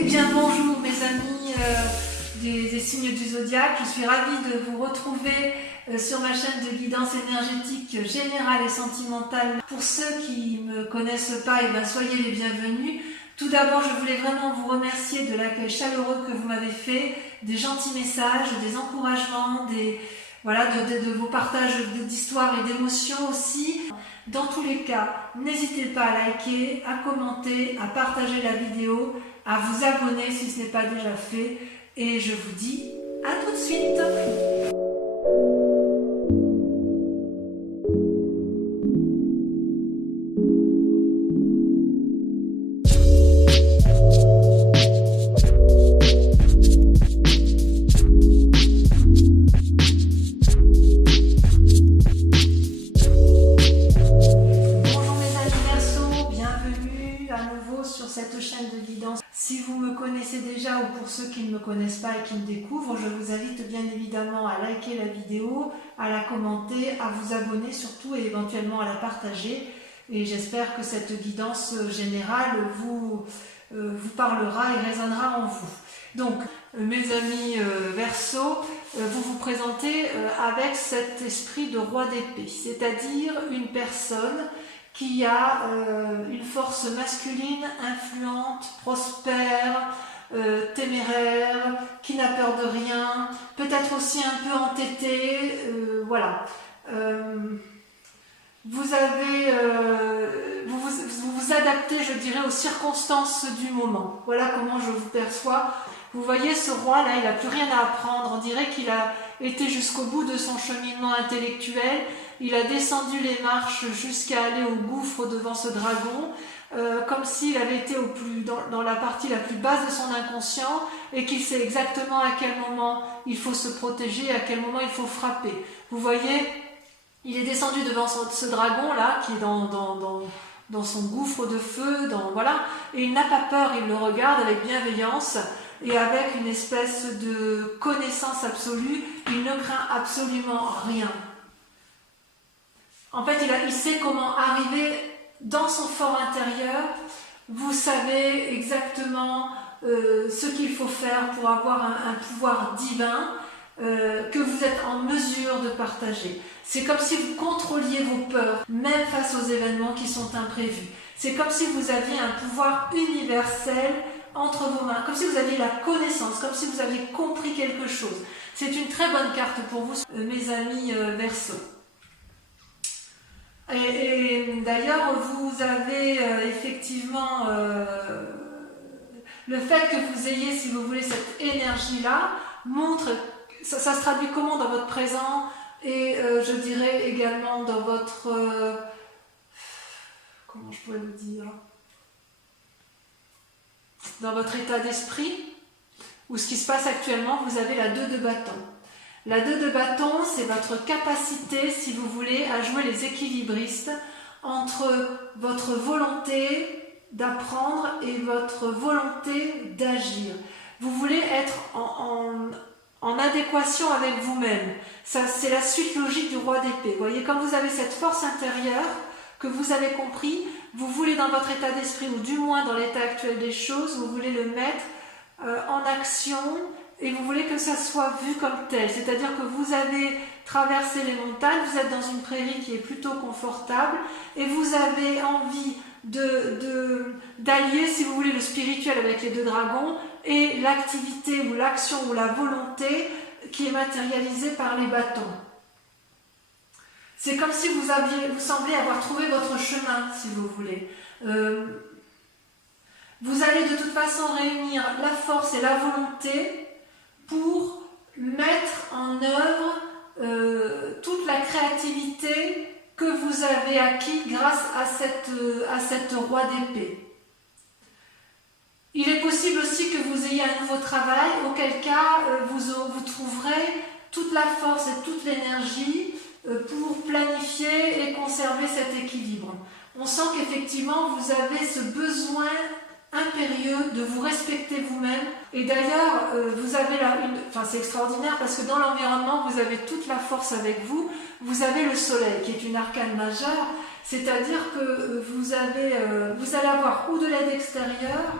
Eh bien bonjour mes amis des signes du zodiaque, je suis ravie de vous retrouver sur ma chaîne de guidance énergétique générale et sentimentale. Pour ceux qui ne me connaissent pas, soyez les bienvenus. Tout d'abord, je voulais vraiment vous remercier de l'accueil chaleureux que vous m'avez fait, des gentils messages, des encouragements, de vos partages d'histoires et d'émotions aussi. Dans tous les cas, n'hésitez pas à liker, à commenter, à partager la vidéo, à vous abonner si ce n'est pas déjà fait. Et je vous dis à tout de suite. Cette chaîne de guidance. Si vous me connaissez déjà ou pour ceux qui ne me connaissent pas et qui me découvrent, je vous invite bien évidemment à liker la vidéo, à la commenter, à vous abonner surtout et éventuellement à la partager. Et j'espère que cette guidance générale vous parlera et résonnera en vous. Donc, mes amis Verseau, vous vous présentez avec cet esprit de roi d'épée, c'est-à-dire une personne qui a une force masculine influente, prospère, téméraire, qui n'a peur de rien, peut-être aussi un peu entêté, voilà. Vous vous adaptez, je dirais, aux circonstances du moment. Voilà comment je vous perçois. Vous voyez ce roi là, il n'a plus rien à apprendre. On dirait qu'il a été jusqu'au bout de son cheminement intellectuel. Il a descendu les marches jusqu'à aller au gouffre devant ce dragon, comme s'il avait été dans la partie la plus basse de son inconscient et qu'il sait exactement à quel moment il faut se protéger, à quel moment il faut frapper. Vous voyez, il est descendu devant ce dragon là qui est dans son gouffre de feu, et il n'a pas peur, il le regarde avec bienveillance et avec une espèce de connaissance absolue, il ne craint absolument rien. En fait, il sait comment arriver dans son fort intérieur. Vous savez exactement ce qu'il faut faire pour avoir un pouvoir divin que vous êtes en mesure de partager. C'est comme si vous contrôliez vos peurs, même face aux événements qui sont imprévus. C'est comme si vous aviez un pouvoir universel entre vos mains, comme si vous aviez la connaissance, comme si vous aviez compris quelque chose. C'est une très bonne carte pour vous, mes amis Verseau. Et d'ailleurs, vous avez effectivement le fait que vous ayez, si vous voulez, cette énergie-là, montre, ça se traduit comment dans votre présent et je dirais également dans votre, comment je pourrais vous dire, dans votre état d'esprit, ou ce qui se passe actuellement, vous avez la 2 de bâton. La 2 de bâton, c'est votre capacité, si vous voulez, à jouer les équilibristes entre votre volonté d'apprendre et votre volonté d'agir. Vous voulez être en adéquation avec vous-même. Ça, c'est la suite logique du roi d'épée. Vous voyez, quand vous avez cette force intérieure que vous avez compris, vous voulez dans votre état d'esprit, ou du moins dans l'état actuel des choses, vous voulez le mettre en action. Et vous voulez que ça soit vu comme tel, c'est-à-dire que vous avez traversé les montagnes, vous êtes dans une prairie qui est plutôt confortable et vous avez envie d'allier, si vous voulez, le spirituel avec les 2 dragons et l'activité ou l'action ou la volonté qui est matérialisée par les bâtons. C'est comme si vous semblez avoir trouvé votre chemin, si vous voulez. Vous allez de toute façon réunir la force et la volonté pour mettre en œuvre toute la créativité que vous avez acquis grâce à cette roi d'épée. Il est possible aussi que vous ayez un nouveau travail, auquel cas vous trouverez toute la force et toute l'énergie pour planifier et conserver cet équilibre. On sent qu'effectivement vous avez ce besoin impérieux de vous respecter vous-même, et d'ailleurs vous avez c'est extraordinaire parce que dans l'environnement vous avez toute la force avec vous. Vous avez le soleil qui est une arcane majeure, c'est-à-dire que vous allez avoir ou de l'aide extérieure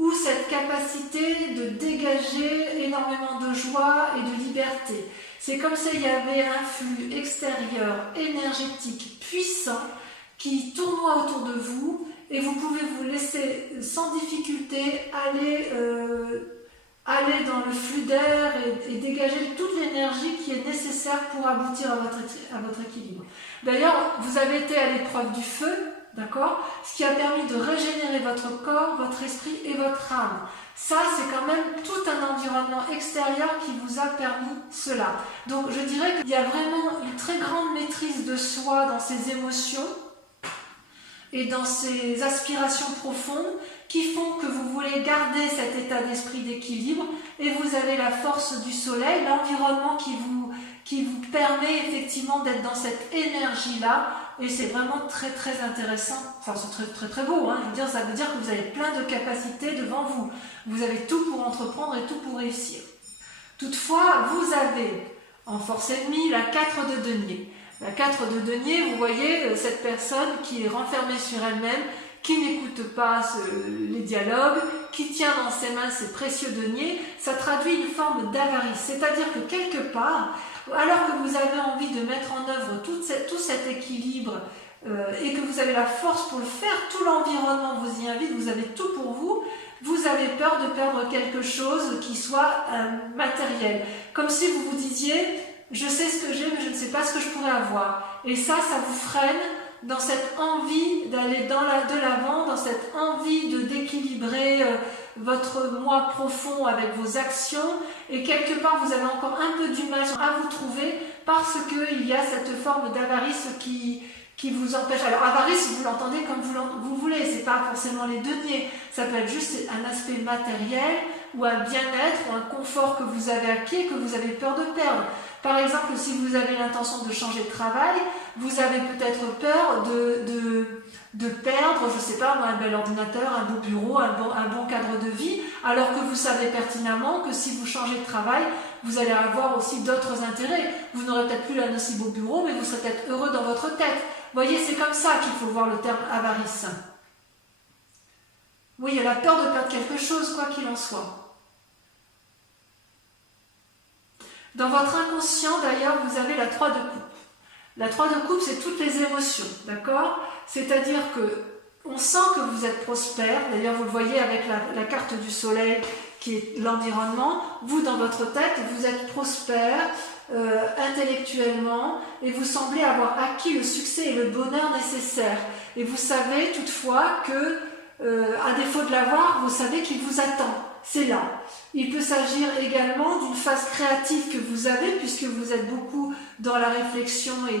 ou cette capacité de dégager énormément de joie et de liberté. C'est comme s'il y avait un flux extérieur, énergétique, puissant, qui tournoie autour de vous, et vous pouvez vous laisser sans difficulté aller dans le flux d'air et dégager toute l'énergie qui est nécessaire pour aboutir à votre équilibre. D'ailleurs, vous avez été à l'épreuve du feu, d'accord, ce qui a permis de régénérer votre corps, votre esprit et votre âme. Ça, c'est quand même tout un environnement extérieur qui vous a permis cela. Donc, je dirais qu'il y a vraiment une très grande maîtrise de soi dans ses émotions et dans ses aspirations profondes qui font que vous voulez garder cet état d'esprit d'équilibre et vous avez la force du soleil, l'environnement qui vous permet effectivement d'être dans cette énergie-là, et c'est vraiment très très intéressant, enfin c'est très très beau, hein. Je veux dire, ça veut dire que vous avez plein de capacités devant vous, vous avez tout pour entreprendre et tout pour réussir. Toutefois, vous avez en force ennemie la 4 de denier. La 4 de denier, vous voyez cette personne qui est renfermée sur elle-même, qui n'écoute pas les dialogues, qui tient dans ses mains ses précieux deniers, ça traduit une forme d'avarice. C'est-à-dire que quelque part, alors que vous avez envie de mettre en œuvre tout cet équilibre et que vous avez la force pour le faire, tout l'environnement vous y invite, vous avez tout pour vous, vous avez peur de perdre quelque chose qui soit matériel. Comme si vous vous disiez, je sais ce que j'ai, mais je ne sais pas ce que je pourrais avoir. Et ça vous freine dans cette envie d'aller de l'avant, dans cette envie d'équilibrer votre moi profond avec vos actions, et quelque part vous avez encore un peu du mal à vous trouver parce qu'il y a cette forme d'avarice qui vous empêche. Alors avarice, vous l'entendez comme vous voulez, c'est pas forcément les deniers, ça peut être juste un aspect matériel ou un bien-être ou un confort que vous avez acquis et que vous avez peur de perdre. Par exemple, si vous avez l'intention de changer de travail, vous avez peut-être peur de perdre, je ne sais pas, un bel ordinateur, un beau bureau, un bon cadre de vie, alors que vous savez pertinemment que si vous changez de travail, vous allez avoir aussi d'autres intérêts. Vous n'aurez peut-être plus un aussi beau bureau, mais vous serez peut-être heureux dans votre tête. Vous voyez, c'est comme ça qu'il faut voir le terme avarice. Oui, il y a la peur de perdre quelque chose, quoi qu'il en soit. Dans votre inconscient, d'ailleurs, vous avez la 3 de coupe. La 3 de coupe, c'est toutes les émotions, d'accord? C'est-à-dire que on sent que vous êtes prospère. D'ailleurs, vous le voyez avec la carte du soleil qui est l'environnement. Vous, dans votre tête, vous êtes prospère intellectuellement et vous semblez avoir acquis le succès et le bonheur nécessaires. Et vous savez toutefois que, à défaut de l'avoir, vous savez qu'il vous attend. C'est là. Il peut s'agir également d'une phase créative que vous avez, puisque vous êtes beaucoup dans la réflexion et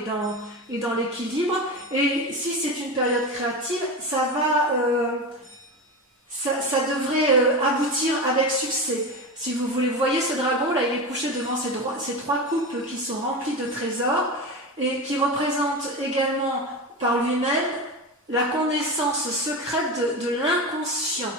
dans l'équilibre. Et si c'est une période créative, ça devrait aboutir avec succès. Si vous voulez, vous voyez ce dragon, là, il est couché devant ces 3 coupes qui sont remplies de trésors et qui représentent également par lui-même la connaissance secrète de l'inconscient,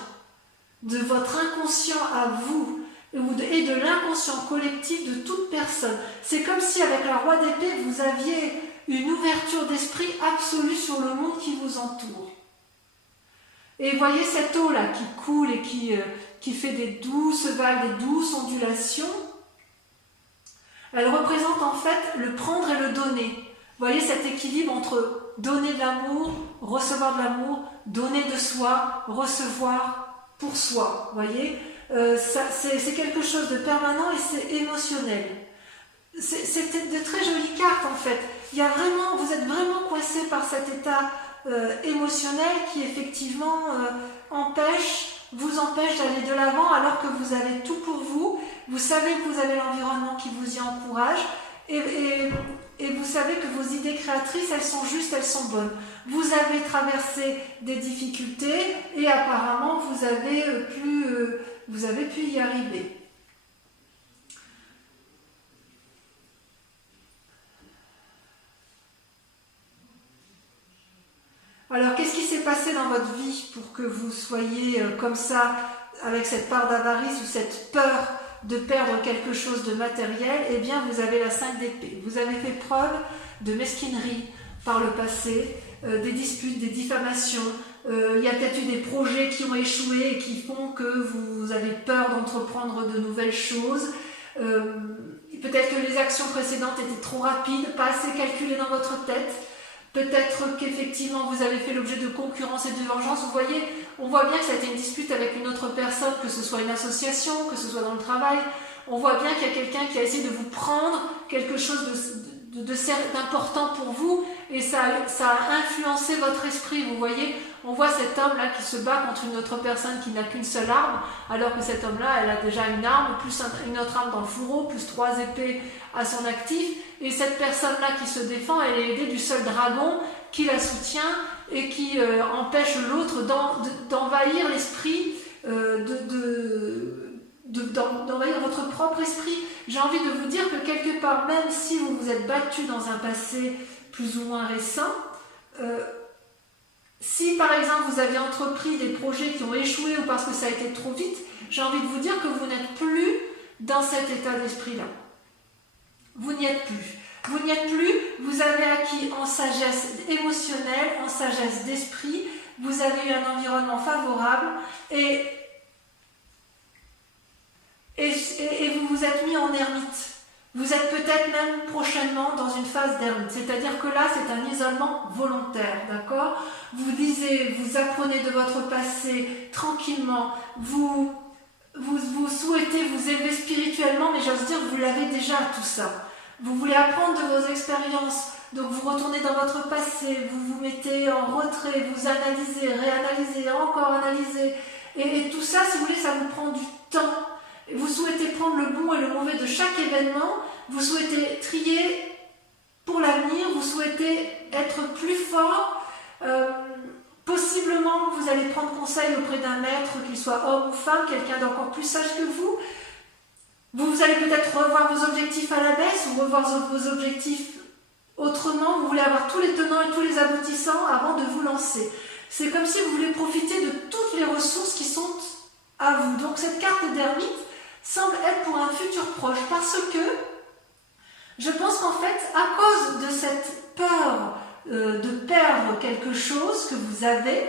de votre inconscient à vous et de l'inconscient collectif de toute personne. C'est comme si avec la roi d'épée, vous aviez une ouverture d'esprit absolue sur le monde qui vous entoure. Et voyez cette eau-là qui coule et qui fait des douces vagues, des douces ondulations. Elle représente en fait le prendre et le donner. Vous voyez cet équilibre entre donner de l'amour, recevoir de l'amour, donner de soi, recevoir pour soi, vous voyez, c'est quelque chose de permanent et c'est émotionnel. C'est de très jolies cartes en fait. Vous êtes vraiment coincé par cet état émotionnel qui effectivement vous empêche d'aller de l'avant alors que vous avez tout pour vous. Vous savez que vous avez l'environnement qui vous y encourage et vous savez que vos idées créatrices, elles sont justes, elles sont bonnes. Vous avez traversé des difficultés et apparemment vous avez pu y arriver. Alors, qu'est-ce qui s'est passé dans votre vie pour que vous soyez comme ça, avec cette part d'avarice ou cette peur de perdre quelque chose de matériel? Eh bien, vous avez la 5 d'épée. Vous avez fait preuve de mesquinerie par le passé, des disputes, des diffamations, il y a peut-être eu des projets qui ont échoué et qui font que vous avez peur d'entreprendre de nouvelles choses. Peut-être que les actions précédentes étaient trop rapides, pas assez calculées dans votre tête. Peut-être qu'effectivement vous avez fait l'objet de concurrence et de vengeance. Vous voyez, on voit bien que ça a été une dispute avec une autre personne, que ce soit une association, que ce soit dans le travail. On voit bien qu'il y a quelqu'un qui a essayé de vous prendre quelque chose d'important pour vous et ça a influencé votre esprit. Vous voyez, on voit cet homme-là qui se bat contre une autre personne qui n'a qu'une seule arme, alors que cet homme-là, elle a déjà une arme, plus une autre arme dans le fourreau, plus 3 épées à son actif. Et cette personne-là qui se défend, elle est aidée du seul dragon qui la soutient et qui empêche l'autre d'envahir l'esprit, d'envahir votre propre esprit. J'ai envie de vous dire que quelque part, même si vous vous êtes battu dans un passé plus ou moins récent, si par exemple vous avez entrepris des projets qui ont échoué ou parce que ça a été trop vite, j'ai envie de vous dire que vous n'êtes plus dans cet état d'esprit-là. Vous n'y êtes plus. Vous n'y êtes plus, vous avez acquis en sagesse émotionnelle, en sagesse d'esprit, vous avez eu un environnement favorable et vous vous êtes mis en ermite. Vous êtes peut-être même prochainement dans une phase d'ermite, c'est-à-dire que là c'est un isolement volontaire, d'accord? Vous lisez, vous apprenez de votre passé tranquillement, vous souhaitez vous élever spirituellement, mais j'ose dire que vous l'avez déjà tout ça. Vous voulez apprendre de vos expériences, donc vous retournez dans votre passé, vous vous mettez en retrait, vous analysez, réanalysez, encore analysez, et tout ça, si vous voulez, ça vous prend du temps. Vous souhaitez prendre le bon et le mauvais de chaque événement, vous souhaitez trier pour l'avenir, vous souhaitez être plus fort. Possiblement, vous allez prendre conseil auprès d'un maître, qu'il soit homme ou femme, quelqu'un d'encore plus sage que vous. Vous allez peut-être revoir vos objectifs à la baisse ou revoir vos objectifs autrement. Vous voulez avoir tous les tenants et tous les aboutissants avant de vous lancer. C'est comme si vous voulez profiter de toutes les ressources qui sont à vous. Donc cette carte d'ermite semble être pour un futur proche parce que je pense qu'en fait, à cause de cette peur de perdre quelque chose que vous avez,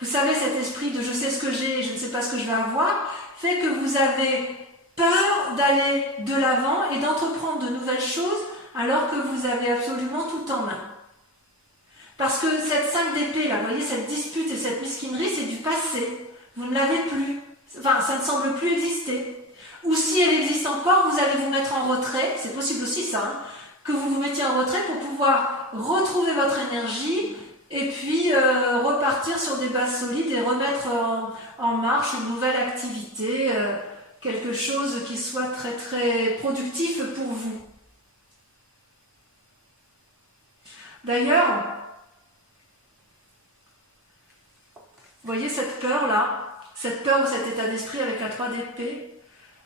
vous savez, cet esprit de je sais ce que j'ai et je ne sais pas ce que je vais avoir, fait que vous avez peur d'aller de l'avant et d'entreprendre de nouvelles choses alors que vous avez absolument tout en main. Parce que cette 5 d'épée là, vous voyez, cette dispute et cette mesquinerie, c'est du passé. Vous ne l'avez plus. Enfin, ça ne semble plus exister. Ou si elle existe encore, vous allez vous mettre en retrait, c'est possible aussi ça, hein, que vous vous mettiez en retrait pour pouvoir retrouver votre énergie et puis repartir sur des bases solides et remettre en marche une nouvelle activité, quelque chose qui soit très très productif pour vous. D'ailleurs, vous voyez cette peur-là, cette peur ou cet état d'esprit avec la 3 d'épée,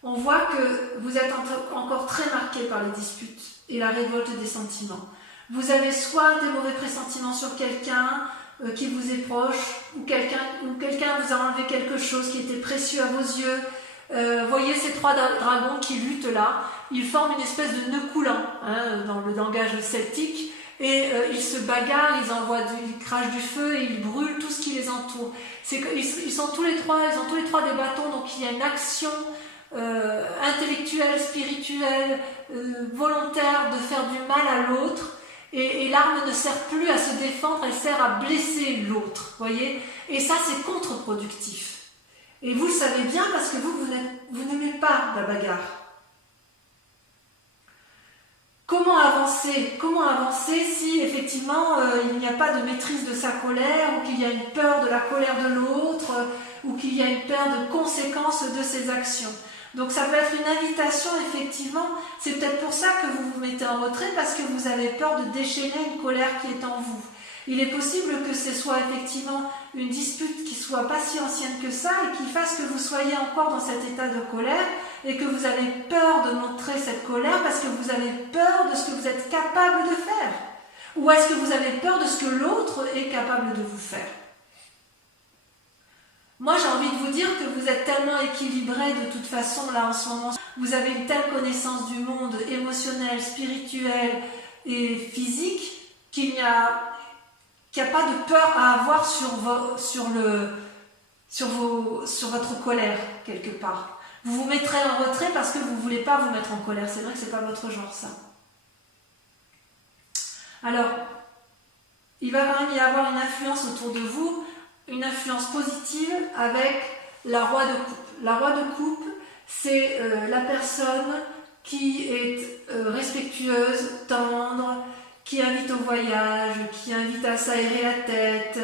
on voit que vous êtes encore très marqué par les disputes et la révolte des sentiments. Vous avez soit des mauvais pressentiments sur quelqu'un qui vous est proche, ou quelqu'un vous a enlevé quelque chose qui était précieux à vos yeux. Voyez ces 3 dragons qui luttent là, ils forment une espèce de nœud coulant, hein, dans le langage celtique, et ils se bagarrent, ils crachent du feu et ils brûlent tout ce qui les entoure. Ils sont tous les trois, ils ont tous les 3 des bâtons, donc il y a une action intellectuelle, spirituelle, volontaire de faire du mal à l'autre, et l'arme ne sert plus à se défendre, elle sert à blesser l'autre, voyez, et ça c'est contre-productif. Et vous le savez bien parce que vous n'aimez pas la bagarre. Comment avancer si effectivement il n'y a pas de maîtrise de sa colère, ou qu'il y a une peur de la colère de l'autre, ou qu'il y a une peur de conséquences de ses actions. Donc ça peut être une invitation, effectivement, c'est peut-être pour ça que vous vous mettez en retrait, parce que vous avez peur de déchaîner une colère qui est en vous. Il est possible que ce soit effectivement une dispute qui soit pas si ancienne que ça et qui fasse que vous soyez encore dans cet état de colère et que vous avez peur de montrer cette colère parce que vous avez peur de ce que vous êtes capable de faire. Ou est-ce que vous avez peur de ce que l'autre est capable de vous faire? Moi, j'ai envie de vous dire que vous êtes tellement équilibré de toute façon là en ce moment. Vous avez une telle connaissance du monde émotionnel, spirituel et physique qu'il n'y a qu'il n'y a pas de peur à avoir sur votre colère, quelque part. Vous vous mettrez en retrait parce que vous ne voulez pas vous mettre en colère. C'est vrai que ce n'est pas votre genre, ça. Alors, il va quand même y avoir une influence autour de vous, une influence positive avec la roi de coupe. La roi de coupe, c'est la personne qui est respectueuse, tendre, qui invite au voyage, qui invite à s'aérer la tête,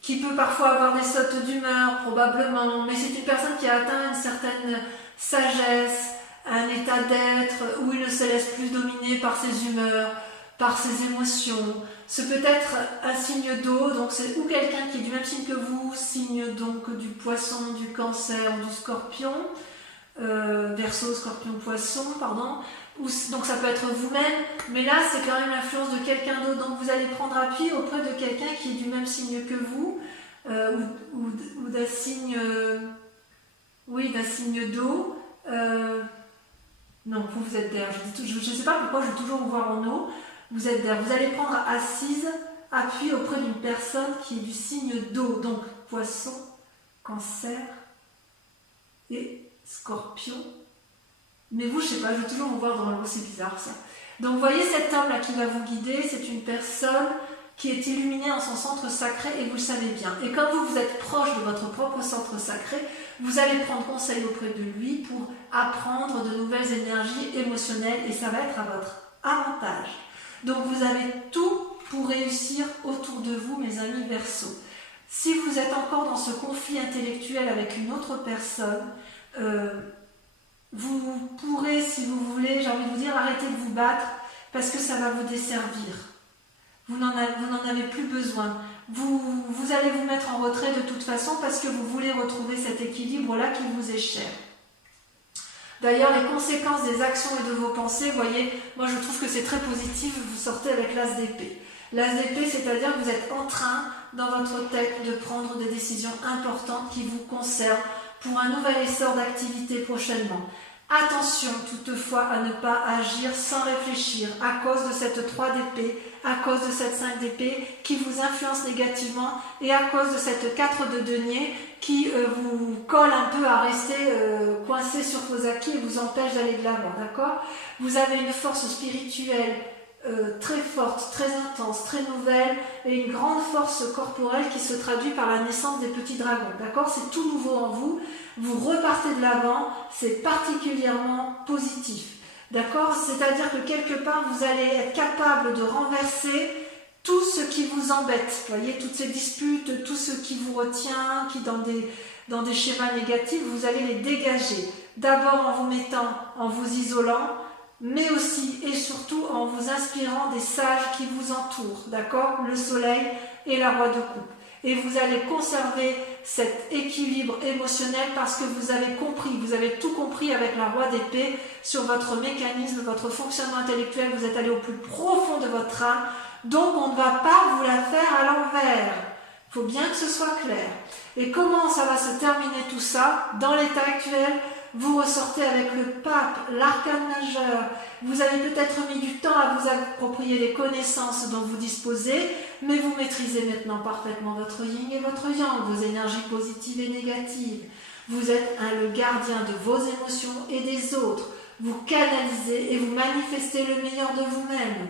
qui peut parfois avoir des sautes d'humeur, probablement, mais c'est une personne qui a atteint une certaine sagesse, un état d'être où il ne se laisse plus dominer par ses humeurs, par ses émotions. C'est peut-être un signe d'eau, donc c'est ou quelqu'un qui est du même signe que vous, signe donc du poisson, du cancer ou du scorpion, Verseau, scorpion, poisson, pardon. Donc ça peut être vous-même, mais là c'est quand même l'influence de quelqu'un d'autre, donc vous allez prendre appui auprès de quelqu'un qui est du même signe que vous, ou d'un signe, d'un signe d'eau. Non, vous êtes d'air, je ne sais pas pourquoi je vais toujours vous voir en eau, vous êtes d'air, vous allez prendre assise, appui auprès d'une personne qui est du signe d'eau, donc poisson, cancer et scorpion. Mais vous, je sais pas, je vais toujours vous voir dans l'eau, c'est bizarre ça. Donc vous voyez cet homme-là qui va vous guider, c'est une personne qui est illuminée en son centre sacré et vous le savez bien. Et comme vous êtes proche de votre propre centre sacré, vous allez prendre conseil auprès de lui pour apprendre de nouvelles énergies émotionnelles et ça va être à votre avantage. Donc vous avez tout pour réussir autour de vous, mes amis Verseaux. Si vous êtes encore dans ce conflit intellectuel avec une autre personne, vous pourrez, si vous voulez, j'ai envie de vous dire, arrêter de vous battre parce que ça va vous desservir. Vous n'en avez plus besoin. Vous allez vous mettre en retrait de toute façon parce que vous voulez retrouver cet équilibre-là qui vous est cher. D'ailleurs, les conséquences des actions et de vos pensées, vous voyez, moi je trouve que c'est très positif, vous sortez avec l'as d'épée. L'as d'épée, c'est-à-dire que vous êtes en train, dans votre tête, de prendre des décisions importantes qui vous concernent pour un nouvel essor d'activité prochainement. Attention toutefois à ne pas agir sans réfléchir à cause de cette 3 d'épée, à cause de cette 5 d'épée qui vous influence négativement et à cause de cette 4 de denier qui vous colle un peu à rester coincé sur vos acquis et vous empêche d'aller de l'avant, d'accord? Vous avez une force spirituelle très forte, très intense, très nouvelle et une grande force corporelle qui se traduit par la naissance des petits dragons, d'accord? C'est tout nouveau en vous, vous repartez de l'avant, c'est particulièrement positif, d'accord? C'est-à-dire que quelque part vous allez être capable de renverser tout ce qui vous embête, vous voyez, toutes ces disputes, tout ce qui vous retient, qui dans des schémas négatifs, vous allez les dégager, d'abord en vous mettant, en vous isolant, mais aussi et surtout en vous inspirant des sages qui vous entourent, d'accord? Le soleil et la roi de coupe. Et vous allez conserver cet équilibre émotionnel parce que vous avez compris, vous avez tout compris avec la roi d'épée sur votre mécanisme, votre fonctionnement intellectuel, vous êtes allé au plus profond de votre âme, donc on ne va pas vous la faire à l'envers. Il faut bien que ce soit clair. Et comment ça va se terminer tout ça? Dans l'état actuel, vous ressortez avec le pape, l'arcane majeur. Vous avez peut-être mis du temps à vous approprier les connaissances dont vous disposez, mais vous maîtrisez maintenant parfaitement votre yin et votre yang, vos énergies positives et négatives. Vous êtes le gardien de vos émotions et des autres. Vous canalisez et vous manifestez le meilleur de vous-même.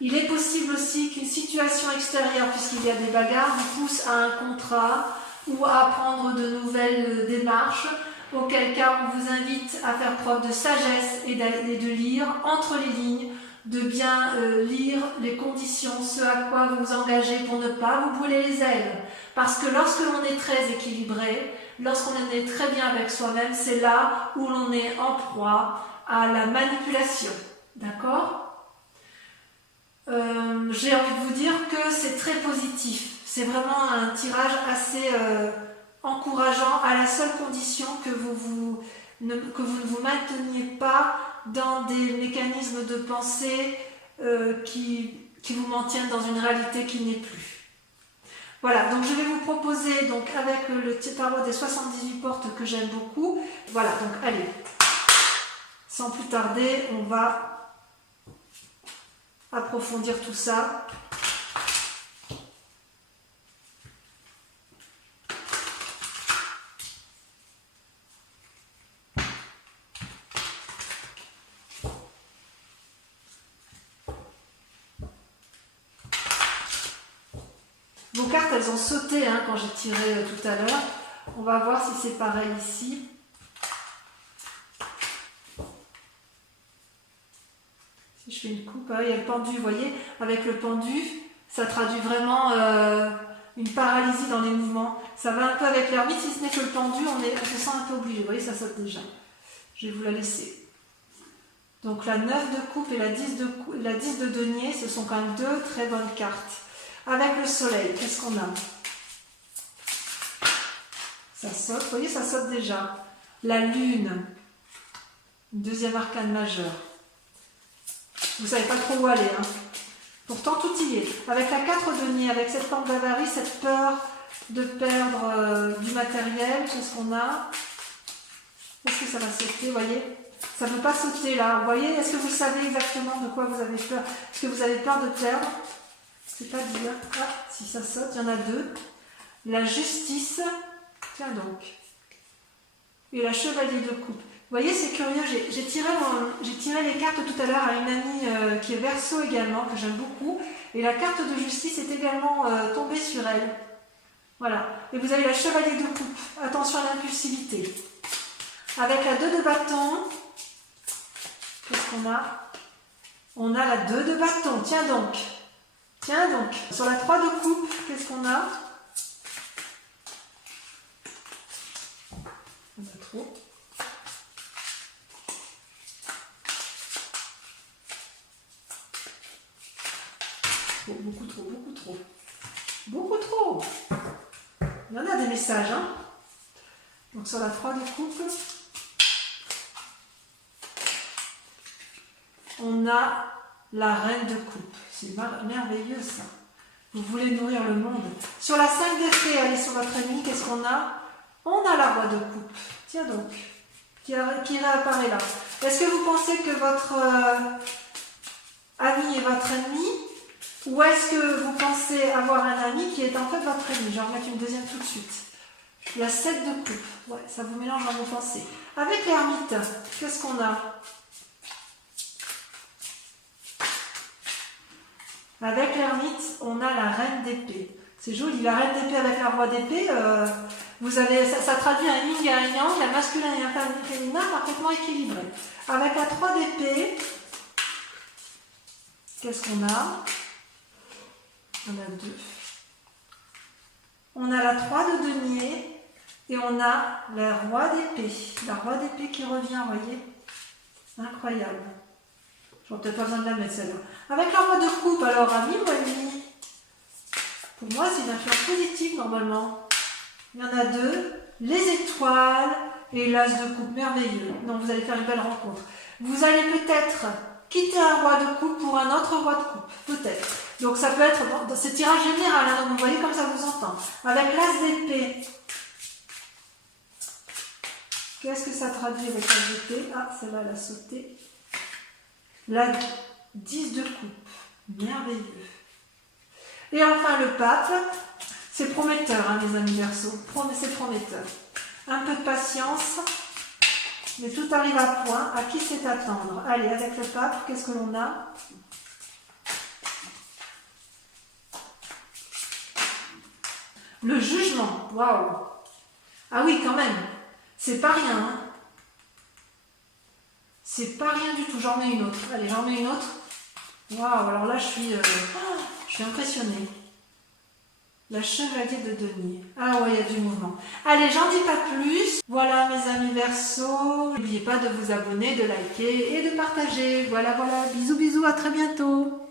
Il est possible aussi qu'une situation extérieure, puisqu'il y a des bagarres, vous pousse à un contrat ou à prendre de nouvelles démarches, auquel cas on vous invite à faire preuve de sagesse et de lire entre les lignes, de bien lire les conditions, ce à quoi vous vous engagez pour ne pas vous brûler les ailes. Parce que lorsque l'on est très équilibré, lorsqu'on est très bien avec soi-même, c'est là où l'on est en proie à la manipulation. D'accord ? J'ai envie de vous dire que c'est très positif. C'est vraiment un tirage assez encourageant à la seule condition que vous ne vous mainteniez pas dans des mécanismes de pensée qui vous maintiennent dans une réalité qui n'est plus. Voilà, donc je vais vous proposer donc avec le tarot des 78 portes que j'aime beaucoup. Voilà, donc allez, sans plus tarder, on va approfondir tout ça. Vos cartes, elles ont sauté hein, quand j'ai tiré tout à l'heure. On va voir si c'est pareil ici. Si je fais une coupe, il y a le pendu, vous voyez, avec le pendu, ça traduit vraiment une paralysie dans les mouvements. Ça va un peu avec l'ermite, si ce n'est que le pendu, on se sent un peu obligé. Vous voyez, ça saute déjà. Je vais vous la laisser. Donc la 9 de coupe et la 10 de denier, ce sont quand même deux très bonnes cartes. Avec le soleil, qu'est-ce qu'on a? Ça saute, vous voyez, ça saute déjà. La lune, deuxième arcane majeur. Vous ne savez pas trop où aller. Hein. Pourtant, tout y est. Avec la 4 de denier, avec cette forme d'avarie, cette peur de perdre du matériel, qu'est-ce qu'on a? Est-ce que ça va sauter, vous voyez? Ça ne peut pas sauter là. Vous voyez, est-ce que vous savez exactement de quoi vous avez peur? Est-ce que vous avez peur de perdre? C'est pas dire. Ah, si ça saute, il y en a deux. La justice, tiens donc. Et la chevalier de coupe. Vous voyez, c'est curieux. J'ai tiré les cartes tout à l'heure à une amie qui est Verseau également, que j'aime beaucoup. Et la carte de justice est également tombée sur elle. Voilà. Et vous avez la chevalier de coupe. Attention à l'impulsivité. Avec la 2 de bâton, qu'est-ce qu'on a? On a la 2 de bâton. Tiens donc. Tiens donc, sur la 3 de coupe, qu'est-ce qu'on a? On a trop. Oh, beaucoup trop, beaucoup trop. Beaucoup trop. Il y en a des messages, hein? Donc sur la 3 de coupe, on a la reine de coupe. C'est merveilleux ça. Vous voulez nourrir le monde. Sur la 5 d'épée, allez sur votre ennemi, qu'est-ce qu'on a? On a la roi de coupe. Tiens donc, qui réapparaît là. Est-ce que vous pensez que votre ami est votre ennemi? Ou est-ce que vous pensez avoir un ami qui est en fait votre ennemi? Je vais en remettre une deuxième tout de suite. La 7 de coupe. Ouais, ça vous mélange dans vos pensées. Avec l'ermite, qu'est-ce qu'on a? Avec l'ermite, on a la reine d'épée. C'est joli, la reine d'épée avec la roi d'épée, ça traduit un yin et un yang, un masculin et un féminin parfaitement équilibré. Avec la 3 d'épée, qu'est-ce qu'on a? On a 2. On a la 3 de denier et on a la roi d'épée. La roi d'épée qui revient, vous voyez? Incroyable. Je n'aurai peut-être pas besoin de la mettre celle-là. Avec la roi de coupe, alors ami ou ennemi? Pour moi, c'est une influence positive normalement. Il y en a 2. Les étoiles et l'as de coupe. Merveilleux. Donc vous allez faire une belle rencontre. Vous allez peut-être quitter un roi de coupe pour un autre roi de coupe. Peut-être. Donc ça peut être dans ce tirage général. Hein, donc vous voyez comme ça vous entend. Avec l'as d'épée. Qu'est-ce que ça traduit avec l'as d'épée? Ah, celle-là, elle a sauté. La 10 de coupe. Merveilleux. Et enfin le pape, c'est prometteur, hein, les amis Verseau. C'est prometteur. Un peu de patience, mais tout arrive à point. À qui c'est attendre? Allez, avec le pape, qu'est-ce que l'on a? Le jugement. Waouh! Ah oui, quand même. C'est pas rien. Hein. C'est pas rien du tout. J'en mets une autre. Allez, j'en mets une autre. Waouh, alors là, je suis impressionnée. La chevalier de denier. Ah ouais, il y a du mouvement. Allez, j'en dis pas plus. Voilà, mes amis Verseau. N'oubliez pas de vous abonner, de liker et de partager. Voilà, voilà. Bisous, bisous, à très bientôt.